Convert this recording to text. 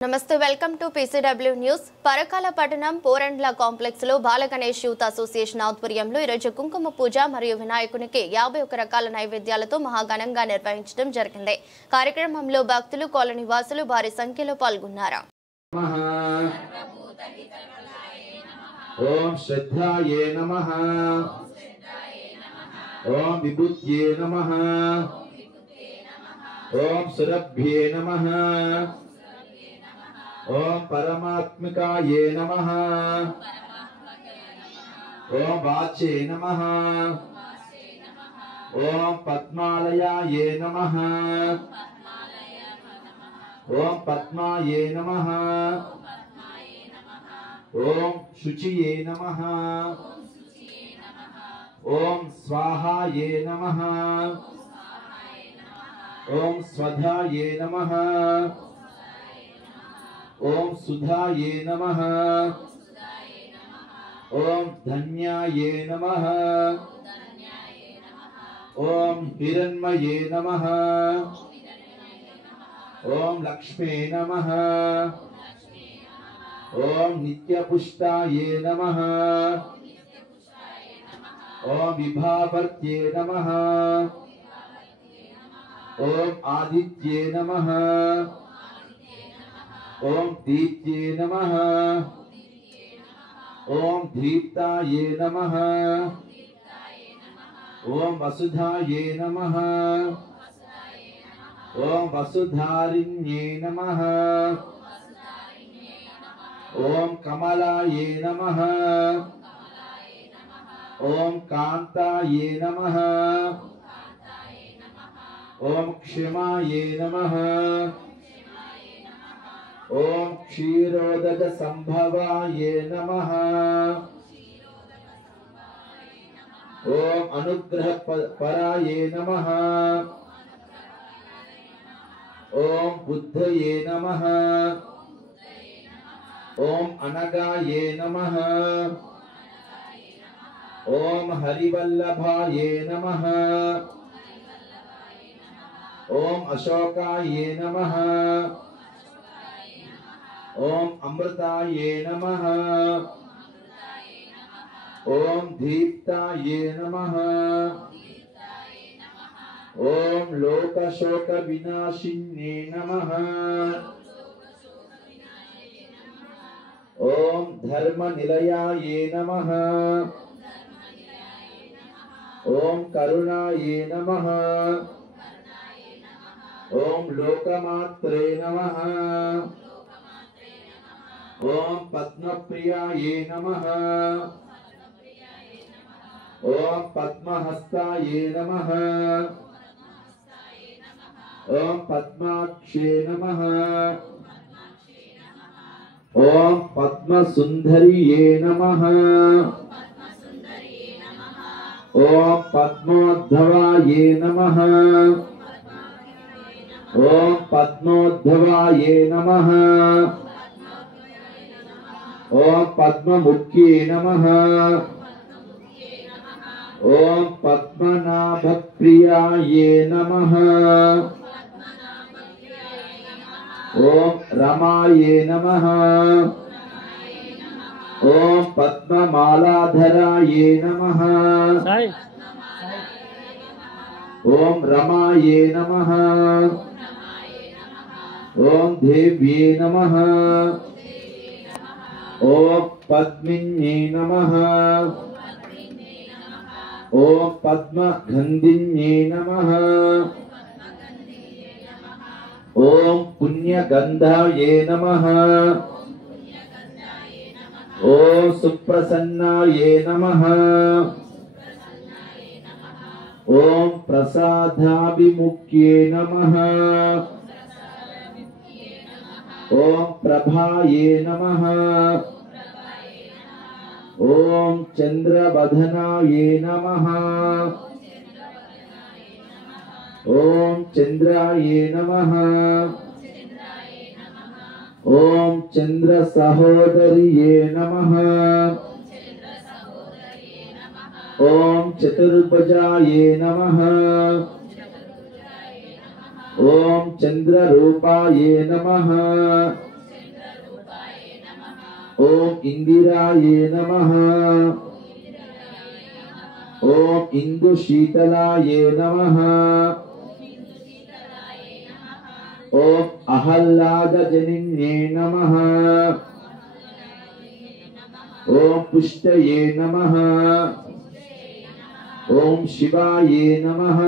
నమస్తే welcome to PCW news. Parakala పట్టణం Porandla complex లో బాలగణేష్ యూత్ అసోసియేషన్ ఆధ్వర్యంలో ఈరోజు కుంకుమ పూజ మరియు వినాయకునికి 51 రకాల నైవేద్యాలతో మహాఘనంగా నిర్వహించడం జరిగింది. కార్యక్రమంలో భక్తులు కాలనీ వాసులు భారీ సంఖ్యలో పాల్గొన్నారు. ఓం శ్రద్ధాయే నమః ఓం విభూత్యే నమః ఓం సురభ్యే నమః ఓం పరమాత్మికాయే నమః ఓం వాచే నమః ఓం పద్మాలయాయే నమః ఓం పద్మాయే నమః ఓం శుచియే నమః ఓం స్వాహాయే నమః ఓం స్వధాయే నమః ఓం సుధాయే నమః ఓం ధన్యాయే నమః ఓం హిరణ్మయే నమః ఓం లక్ష్మే నమః ఓం నిత్యపుష్టాయే నమః ఓం విభావర్త్యే నమః ఓం ఆదిత్యే నమః ఓం దీప్త్యే నమః ఓం దీప్తాయే నమః ఓం వసుధాయే నమః ఓం వసుధారిణ్యే నమః ఓం కమలాయే నమః ఓం కాంతాయే నమః ఓం క్షమాయే నమః ఓం క్షీరోదక సంభవాయే నమః ఓం అనుగ్రహ పరాయే నమః ఓం బుద్ధయే నమః ఓం అనగాయే నమః ఓం హరివల్లభాయే నమః ఓం అశోకాయే నమః ఓం అమృతాయే నమః ఓం దీప్తాయే నమః ఓం లోకశోక వినాశిన్యే నమః ఓం ధర్మ నిలయాయే నమః ఓం కరుణాయే నమః ఓం లోకమాత్రే నమః ఓం పద్మప్రియాయే నమః ఓం పద్మహస్తాయే నమః ఓం పద్మాక్షే నమః ఓం పద్మసుందరియే నమః ఓం పద్మోద్ధవాయే నమః ఓం పద్మోద్ధవాయే నమః ఓం పద్మముఖ్యే నమః ఓం పద్మనాభప్రియాయే నమః ఓం రమాయే నమః ఓం పద్మమాలాధరాయే నమః ఓం రమాయే నమః ఓం దేవ్యే నమః ఓం పద్మిన్యే నమః ఓం పద్మగంధిన్యే నమః ఓం పుణ్యగంధాయే నమః ఓం సుప్రసన్నాయే నమః ఓం ప్రసాదాభిముఖ్యే నమః ఓం ప్రభాయే నమః ఓం చంద్రవదనాయే నమః ఓం చంద్రాయే నమః ఓం చంద్ర సహోదరియే నమః ఓం చతుర్భుజాయే నమః ఓం చంద్రరూపాయే నమః ఓం ఇందిరాయే నమః ఓం ఇందుశీతలాయే నమః ఓం ఆహ్లాదజనిన్యే నమః ఓం పుష్టయే నమః ఓం శివాయే నమః